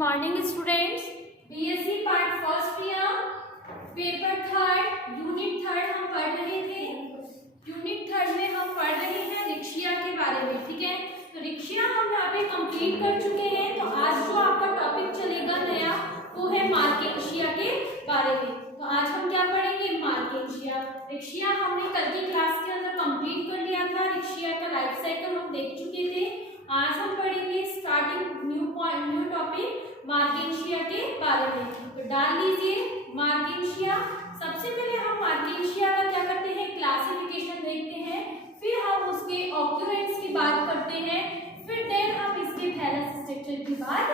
Morning students. BSc part first year paper third unit third हम पढ़ रहे थे। यूनिट थर्ड में हम पढ़ रहे हैं रिक्शिया के बारे में। ठीक है, तो रिक्शिया हम यहाँ पे कंप्लीट कर चुके हैं। तो आज जो आपका टॉपिक चलेगा नया वो है मार्केशिया के बारे में। तो आज हम क्या पढ़ेंगे? मार्केशिया। रिक्शिया हमने कल की क्लास के अंदर कंप्लीट कर लिया था। रिक्शिया का लाइफ साइकिल हम देख चुके थे। आज हम पढ़ेंगे स्टार्टिंग न्यू टॉपिक मार्केशिया के बारे में। तो डाल लीजिए मार्केशिया। सबसे पहले हम मार्केशिया का क्या करते हैं? क्लासिफिकेशन देखते हैं, फिर हम उसके ऑक्यूरेंस की बात करते हैं, फिर देन हम इसके थैलस स्ट्रक्चर की बात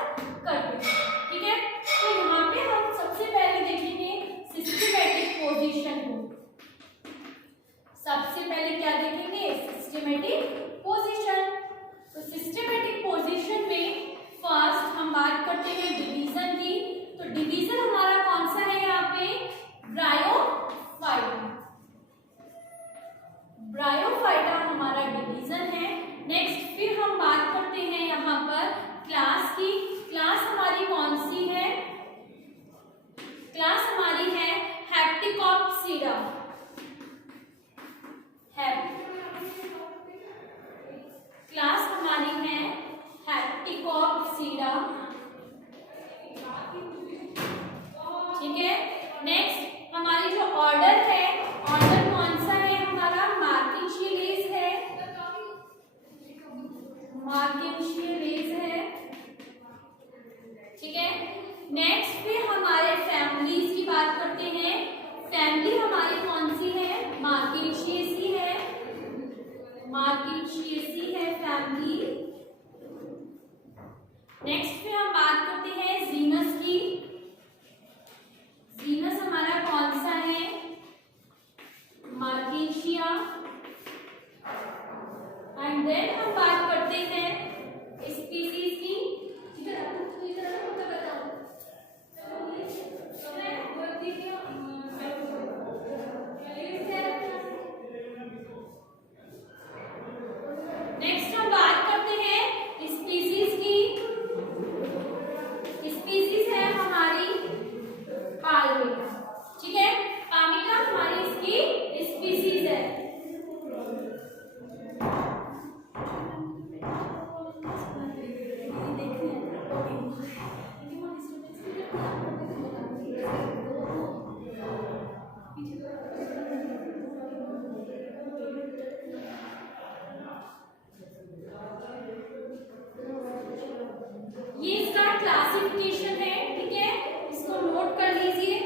करते हैं। ठीक है, तो यहाँ पे हम सबसे पहले देखेंगे सिस्टमैटिक पोजीशन को। सबसे पहले क्या देखेंगे? Systematic position. तो सिस्टमैटिक पोजीशन में फर्स्ट हम बात करते हैं डिवीजन की। तो डिवीजन हमारा कौन सा है यहाँ पे? ब्रायोफाइटा। ब्रायोफाइटा हमारा डिवीजन है। नेक्स्ट फिर हम बात करते हैं यहाँ पर क्लास की। क्लास हमारी कौन सी है? क्लास हमारी है हेप्टिकॉप्सिडा। क्लास हमारी है हेप्टिकॉप्सिडा। ठीक है, नेक्स्ट हमारी जो ऑर्डर है, ऑर्डर कौन सा है हमारा? मार्केशियलेस है। मार्केशियलेस है। ठीक है, नेक्स्ट फिर हमारे फैमिलीज की बात करते हैं। फैमिली हमारी कौन सी है? मार्केशियसी है। मार्केशियसी है फैमिली। नेक्स्ट फिर हम बात करते हैं जीनस की। जीनस हमारा कौन सा है? मार्केशिया। एंड देन हम बात करते हैं स्पीसीज की। नेक्स्ट हम बात करते हैं स्पीसीज की। स्पीसीज है हमारी पाल्मेटा। ठीक है, पाल्मेटा हमारी इसकी स्पीसीज है। ये इसका क्लासिफिकेशन है। ठीक है, इसको नोट कर लीजिए।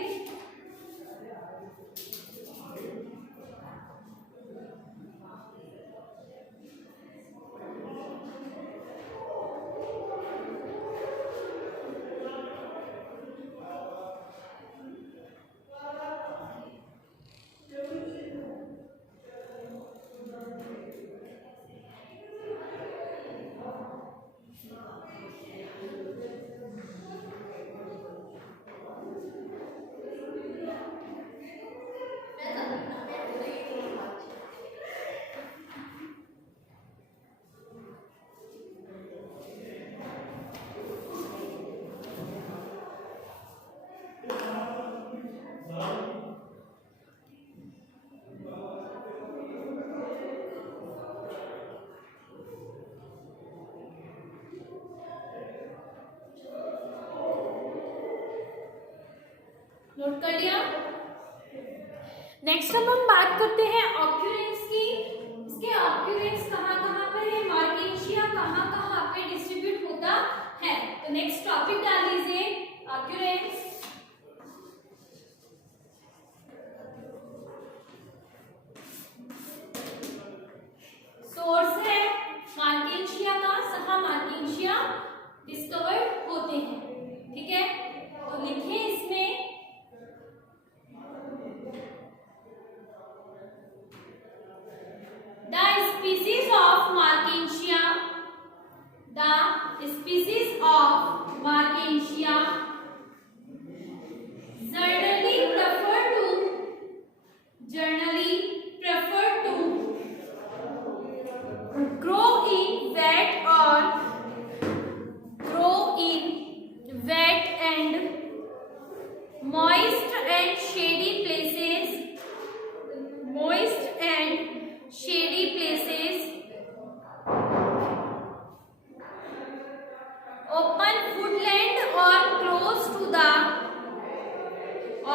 नोट कर लिया। नेक्स्ट हम बात करते हैं ऑक्यूरेंस की। इसके ऑक्यूरेंस कहाँ पर है? मार्केशिया कहाँ पे डिस्ट्रीब्यूट होता है? तो नेक्स्ट टॉपिक डाल लीजिए ऑक्यूरेंस। सोर्स है मार्केशिया का, कहाँ मार्केशिया डिस्कवर्ड होते हैं। ठीक है, तो लिखिए इसमें species of Markensia, the species of Markensia and shady places, moist and shady places, open woodland or close to the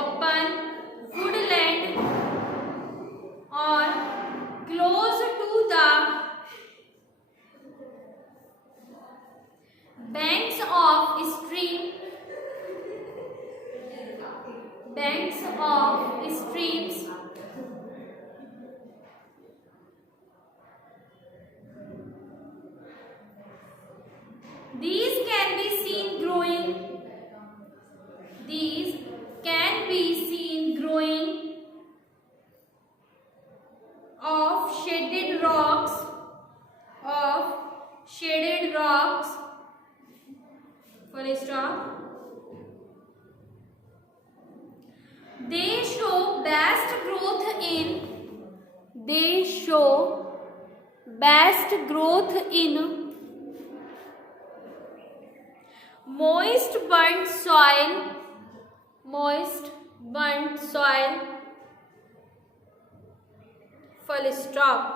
open woodland or close to the banks of streams, these can be seen growing of shaded rocks, full stop. They show best growth in moist burnt soil, full stop.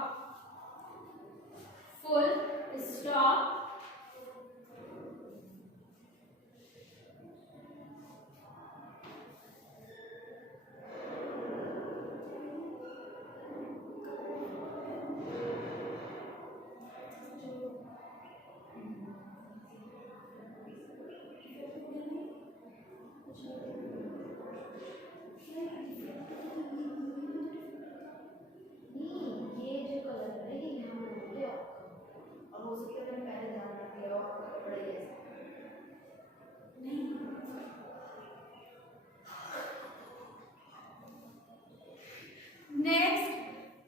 Next,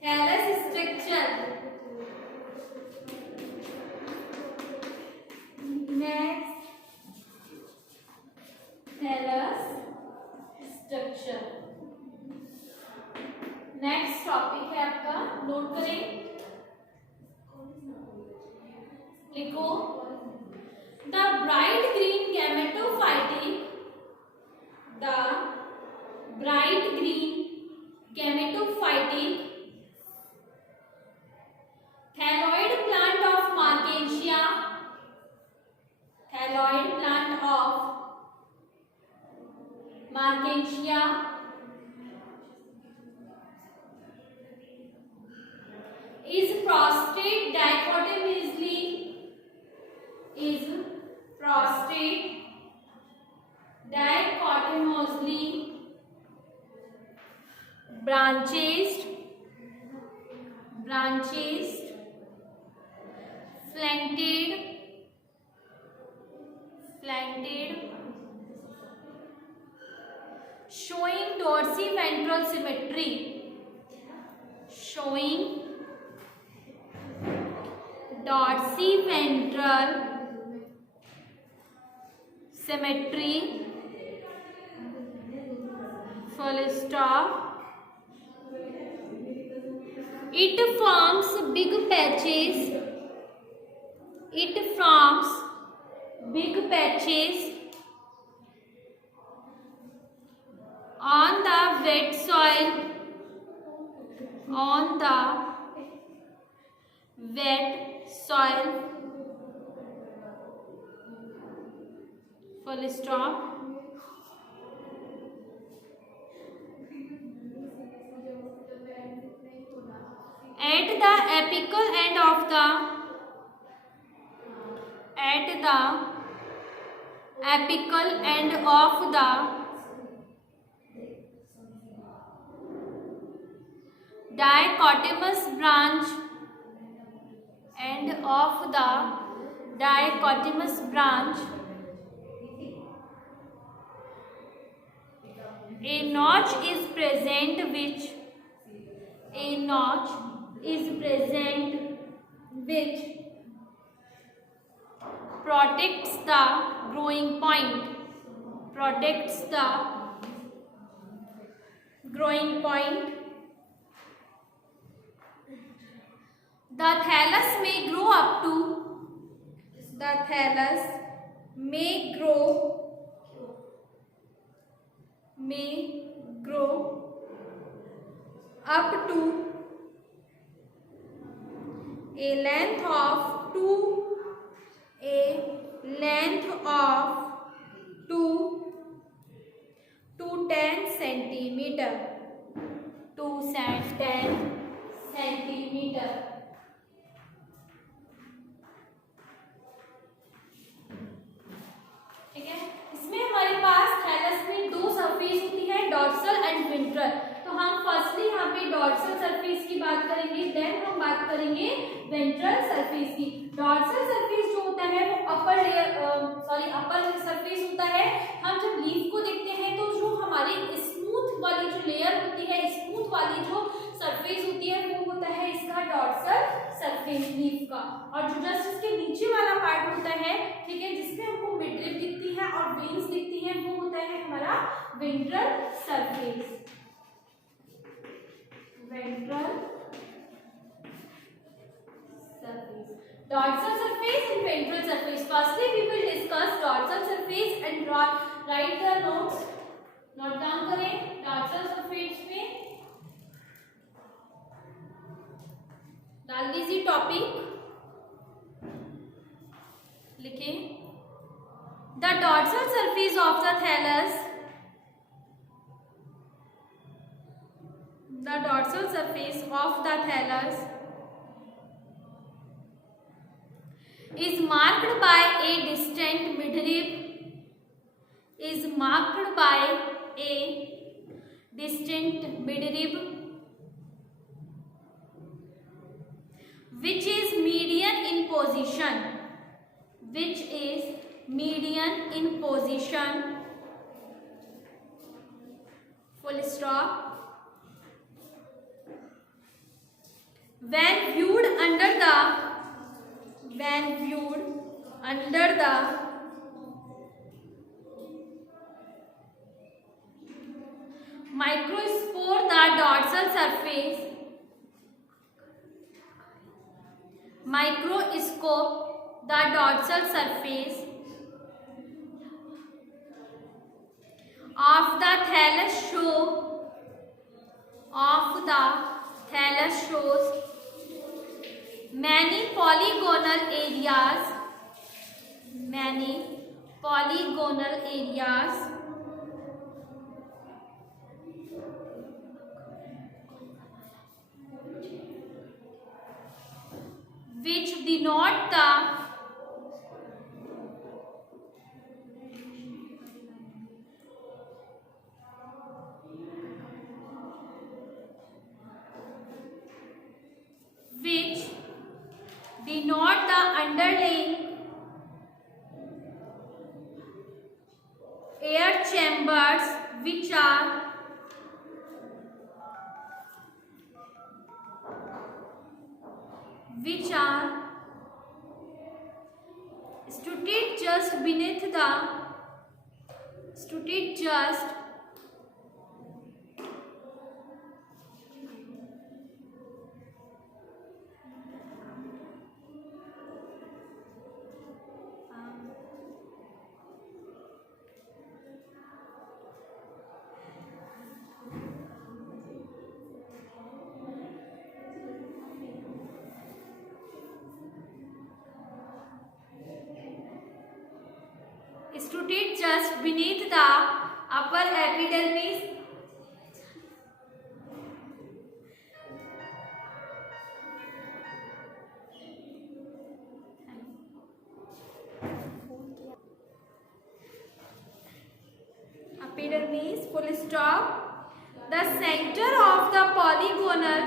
thallus structure. Next topic है आपका, नोट करें, लिखो। The bright green gametophytic, thalloid plant of Marchantia is prostrate dichotomously branched, flanked, showing dorsiventral symmetry, full stop. It forms big patches on the wet soil, full stop. At the apical end of the dichotomous branch, a notch is present which protects the growing point. The thallus may grow up to 1 grow up to a length of 2 to 10 centimeter. 10 centimeter. ठीक है, इसमें हमारे पास थैलस में दो सरफेस होती है, dorsal and ventral. तो हम फर्स्टली यहाँ पे डॉर्सल सरफेस की बात करेंगे, देन हम बात करेंगे वेंट्रल सरफेस की। डॉर्सल सरफेस जो होता है वो अपर सरफेस होता है। हम जब लीफ को देखते हैं तो जो हमारी स्मूथ वाली जो लेयर होती है, स्मूथ वाली जो सरफेस होती है वो होता है इसका डॉर्सल सरफेस लीफ का। और जो जस्ट इसके नीचे वाला पार्ट होता है, ठीक है, जिसमें हमको मिडरिप दिखती है और वेन्स दिखती है, वो होता है हमारा ventral surface. Ventral surface, dorsal surface and ventral surface. Firstly we will discuss dorsal surface and write the notes, note down करें dorsal surface पे डाल दीजिए टॉपिक, लिखें the dorsal surface of the thallus, the dorsal surface of the thallus is marked by a distant midrib, is marked by a distant midrib which is median in position, which is median in position, full stop. When viewed under the microscope, the dorsal surface of the thallus shows many polygonal areas which denote the underlying air chambers which are situated just beneath the upper epidermis full stop. The center of the polygonal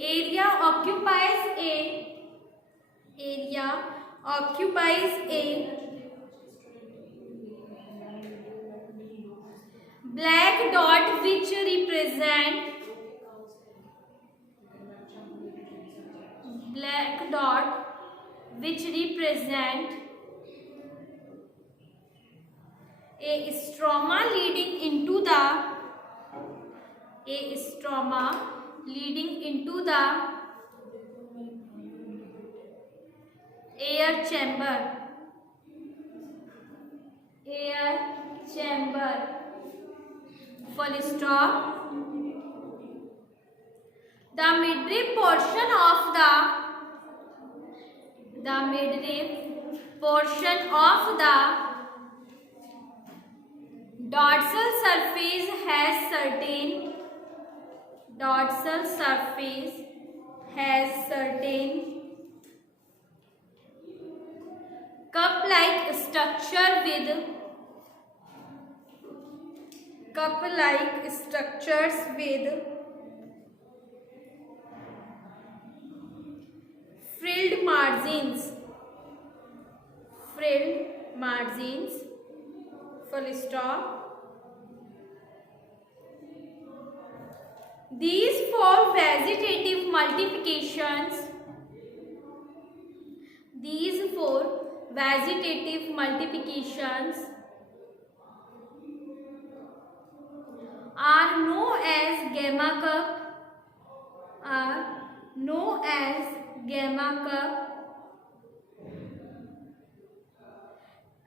area occupies a black dot which represent a stroma leading into the a stroma leading into the air chamber. Full stop. The midrib portion of the dorsal surface has certain cup-like structures with frilled margins. Full stop. These four vegetative multiplications are known as gamma cup,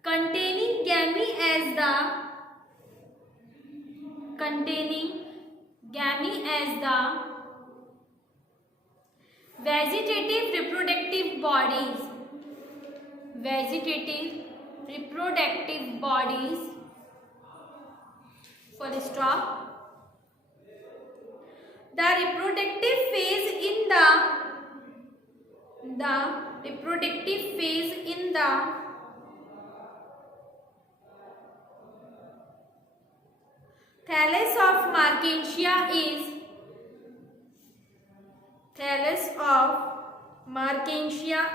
containing gamete as the vegetative reproductive bodies. Full stop. The reproductive phase in the thallus of Markantia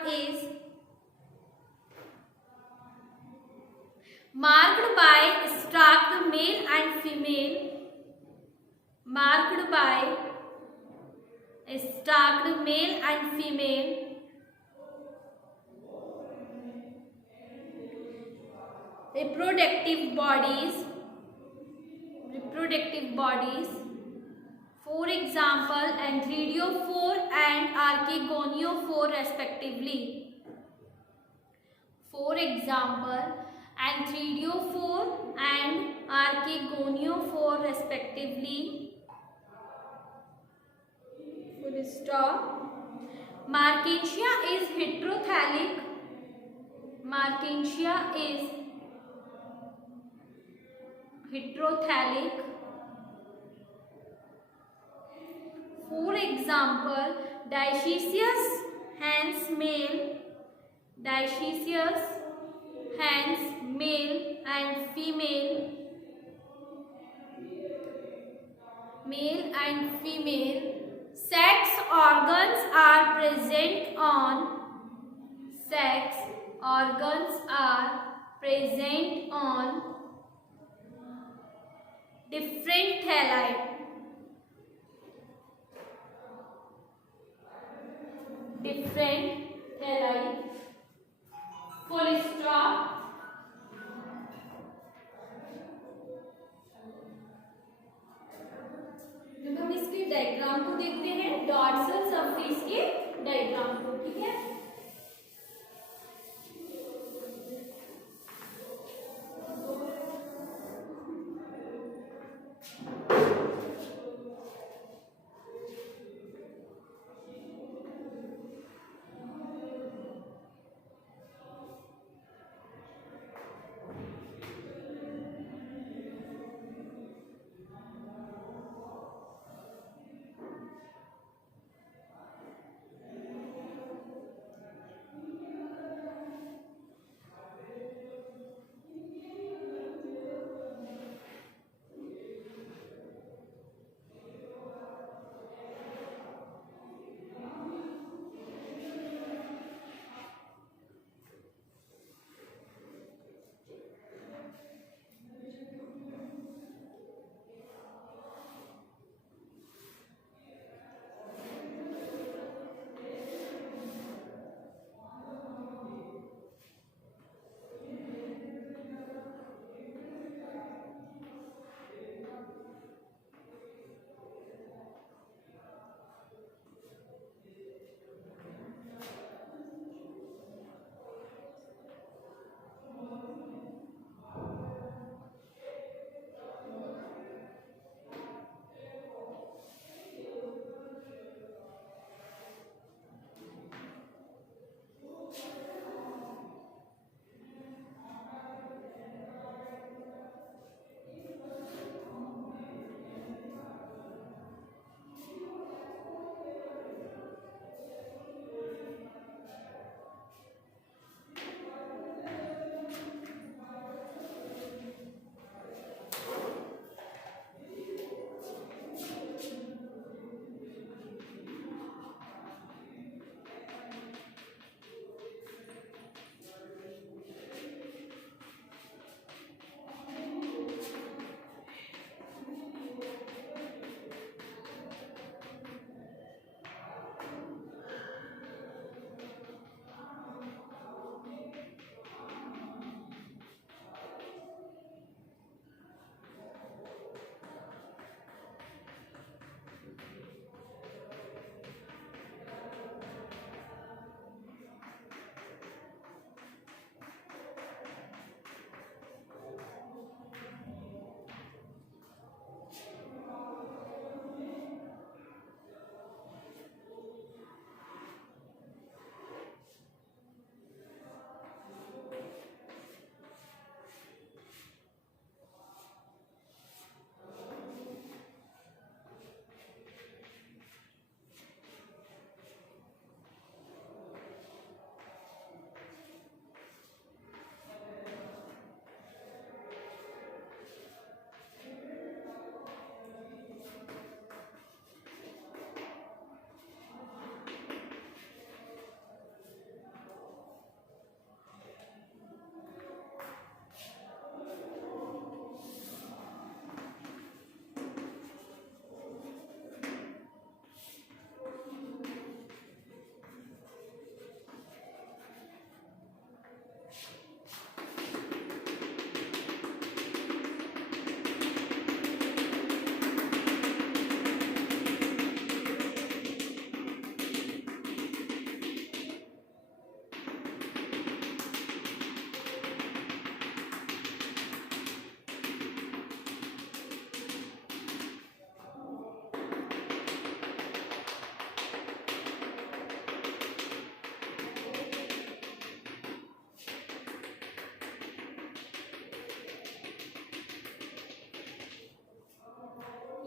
is marked by stalked male and female. Reproductive bodies. For example, Anthridiophore and Archegoniophore respectively. Full stop. Markantia is heterothallic. For example, Dioecious hens male and female. Sex organs are present on different thalli. Full stop. जब हम इसके डायग्राम को देखते हैं, dorsal surface के डायग्राम को, ठीक है।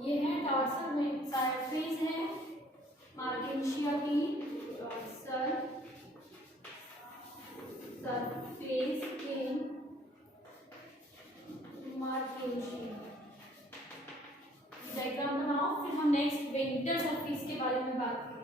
ये है डॉर्सल सरफेस है मार्केशिया की, डॉर्सल सरफेस इन मार्केशिया। डायग्राम बनाओ, फिर हम नेक्स्ट वेंट्रल सरफेस के बारे में बात करेंगे।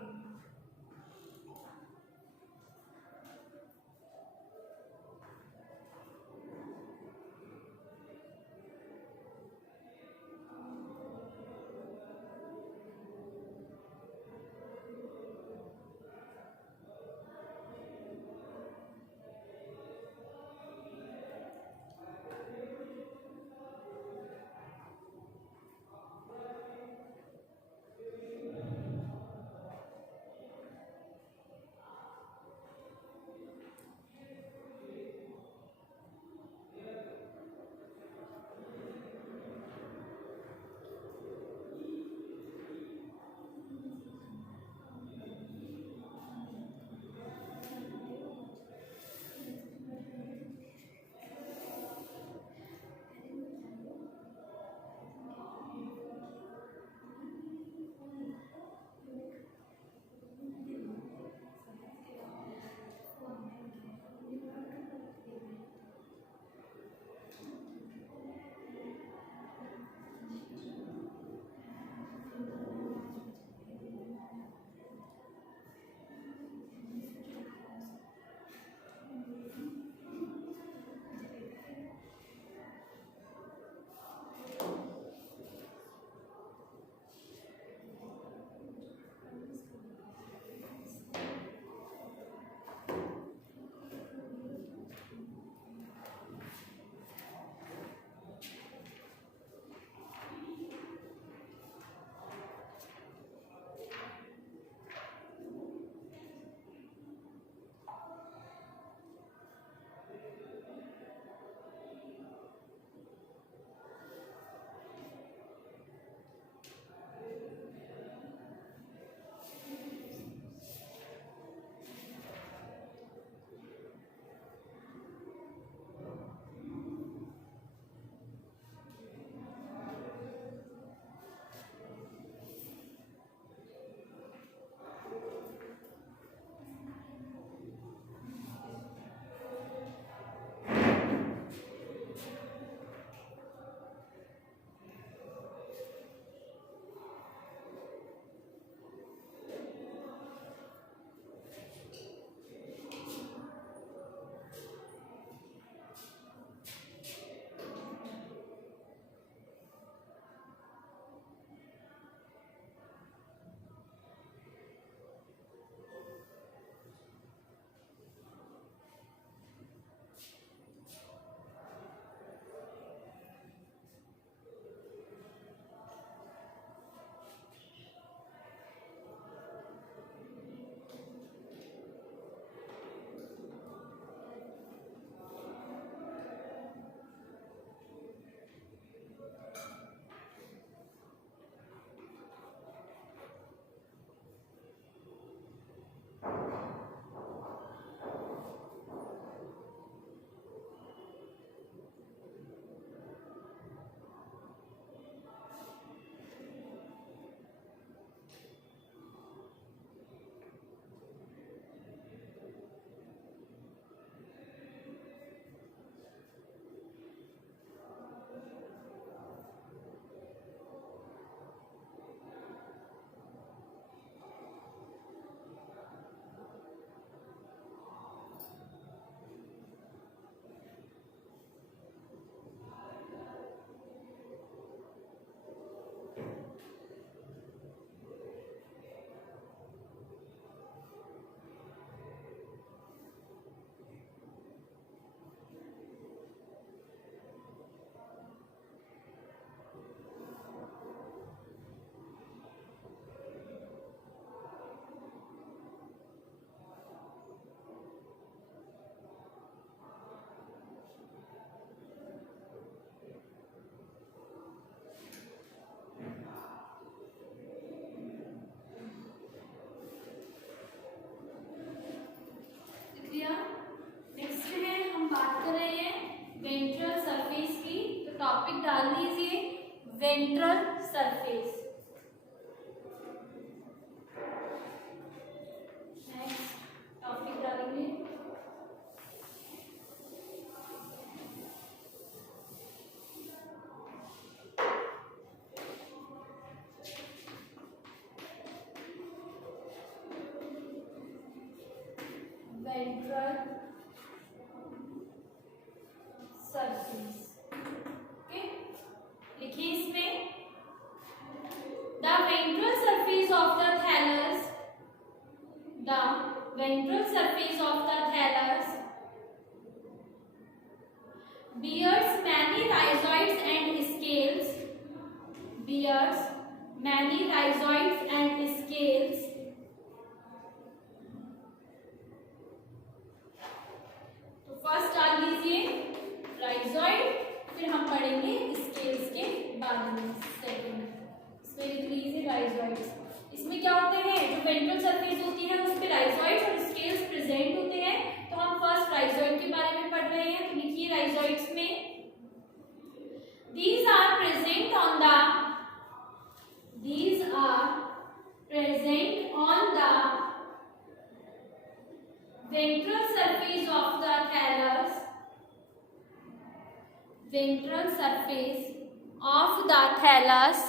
Ventral surface. नेक्स्ट टॉपिक डालेंगे वेंट्रल सरफेस। ओके, लिखिए इसमें the ventral surface of the thallus, the ventral surface of the thallus bears many rhizoids and scales, bears many rhizoids and scales, तो फर्स्ट डाल दीजिए राइजॉइड, फिर हम पढ़ेंगे स्केल्स के बारे में सेकंड। इसमें लिख लीजिए राइजॉइड्स। इसमें क्या होते हैं, जो वेंट्रल सरफेस होती है उस पे राइजॉइड्स और स्केल्स प्रेजेंट होते हैं। तो हम फर्स्ट राइजॉइड के बारे में पढ़ रहे हैं, तो लिखिए राइजॉइड्स में these are present on the ventral surface of the thallus, ventral surface of the thallus,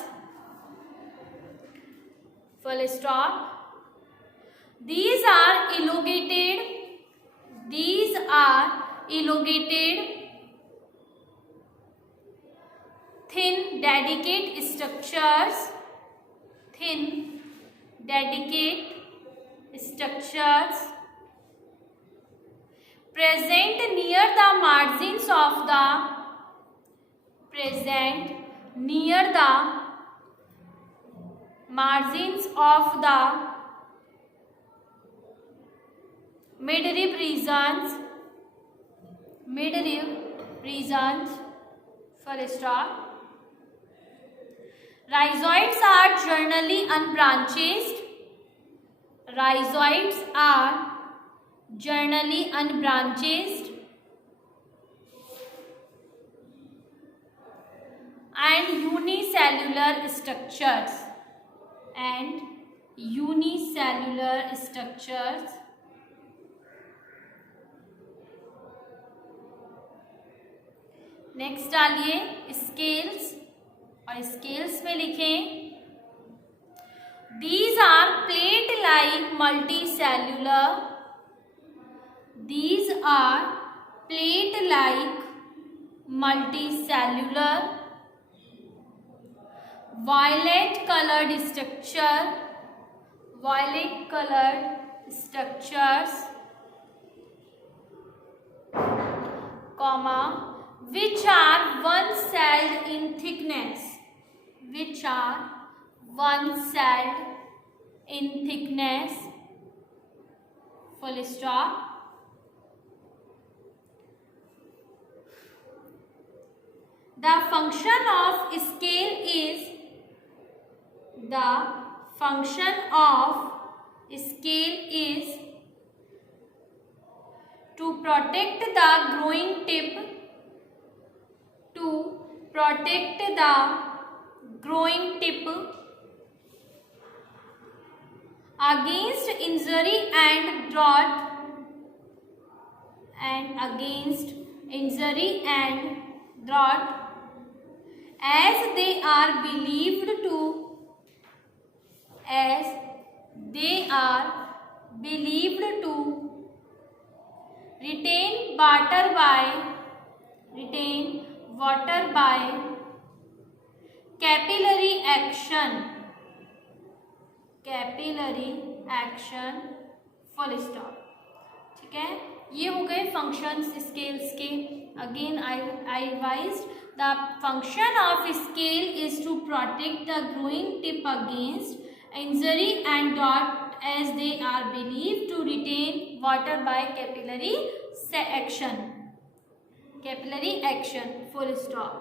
full stop. These are elongated, these are elongated thin dedicate structures, thin dedicate structures present near the margins of the, present near the margins of the midrib regions, midrib regions, full stop. Rhizoids are generally unbranched, rhizoids are generally unbranched and unicellular structures, and unicellular structures next डालिए स्केल्स, और स्केल्स में लिखें these are plate like multicellular, these are plate like multicellular violet colored structure, violet colored structures comma which are one celled in thickness, which are one celled in thickness, full stop. The function of scale is, the function of scale is to protect the growing tip, to protect the growing tip against injury and drought, and against injury and drought, as they are believed to, as they are believed to retain water by, retain water by capillary action, capillary action, full stop। ठीक है, ये हो गए functions scales के। Again I revised the function of scale is to protect the growing tip against injury and drought, as they are believed to retain water by capillary action, capillary action, full stop.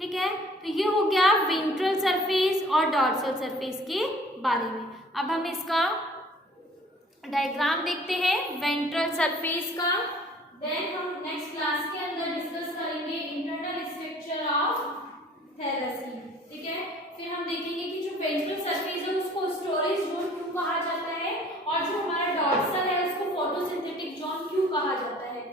ठीक है, तो ये हो गया ventral surface और dorsal surface के बारे में। अब हम इसका डायग्राम देखते हैं वेंट्रल सरफेस का, देन हम नेक्स्ट क्लास के अंदर डिस्कस करेंगे इंटरनल स्ट्रक्चर ऑफ थैलस की। ठीक है, फिर हम देखेंगे कि जो वेंट्रल सरफेस है उसको स्टोरेज जोन क्यों कहा जाता है और जो हमारा डॉर्सल है उसको फोटोसिंथेटिक जोन क्यों कहा जाता है।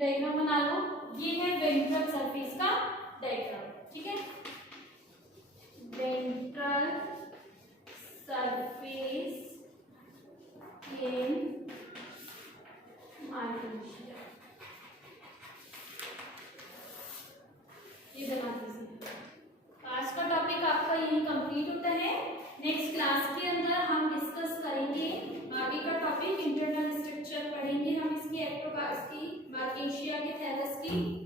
डायग्राम बना लो, ये है वेंट्रल सरफेस का डायग्राम, ठीक है। वेंट्रल सरफेस इन माइटोसिस, ये बना दीजिए। आज का टॉपिक आपका यही कंप्लीट होता है। नेक्स्ट क्लास के अंदर हम डिस्कस करेंगे आगे का टॉपिक, इंटरनल स्ट्रक्चर पढ़ेंगे हम इसकी, एक्टोकास की, मार्केशिया के थैलस की।